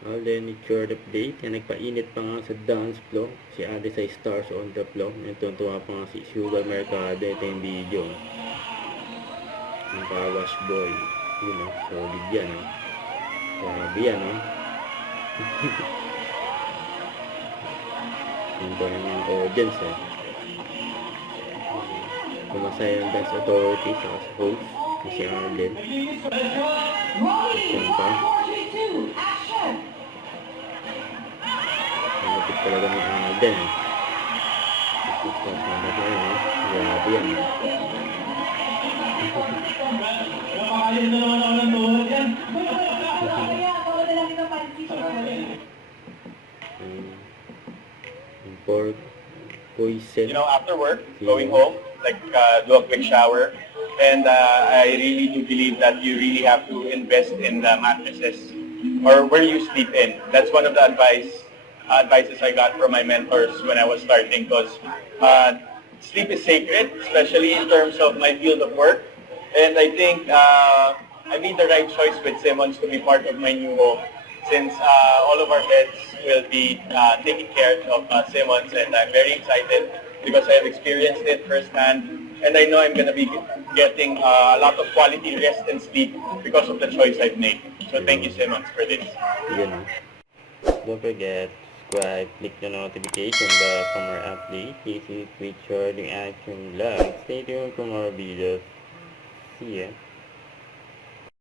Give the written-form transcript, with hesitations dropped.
Alden, it's your update. Yan, nagpainit pa nga sa dance floor. Si Ate sa Stars on the floor. Nagtuntua pa nga si Sugar Mercado. Ito yung video. Yung Kawash Boy. Yun o, solid yan o. Grabe yan o. Yun pa lang yung audience eh. Kumasaya yung dance authority sa host. Si Alden. Yan pa. Malapit talaga ni Alden eh. Ito na ba yun eh. Grabe yan eh. Pork, poison. You know, after work, going home, like do a quick shower. And I really do believe that you really have to invest in the mattresses or where you sleep in. That's one of the advices I got from my mentors when I was starting, because sleep is sacred, especially in terms of my field of work. And I think I made the right choice with Simmons to be part of my new home, since all of our beds will be taken care of Simmons, and I'm very excited because I have experienced it firsthand, and I know I'm going to be getting a lot of quality rest and sleep because of the choice I've made. So thank you, Simmons, for this. Yun. Don't forget, subscribe, click the notification bell for more updates. Please click share the action vlog. Stay tuned for more videos. See ya.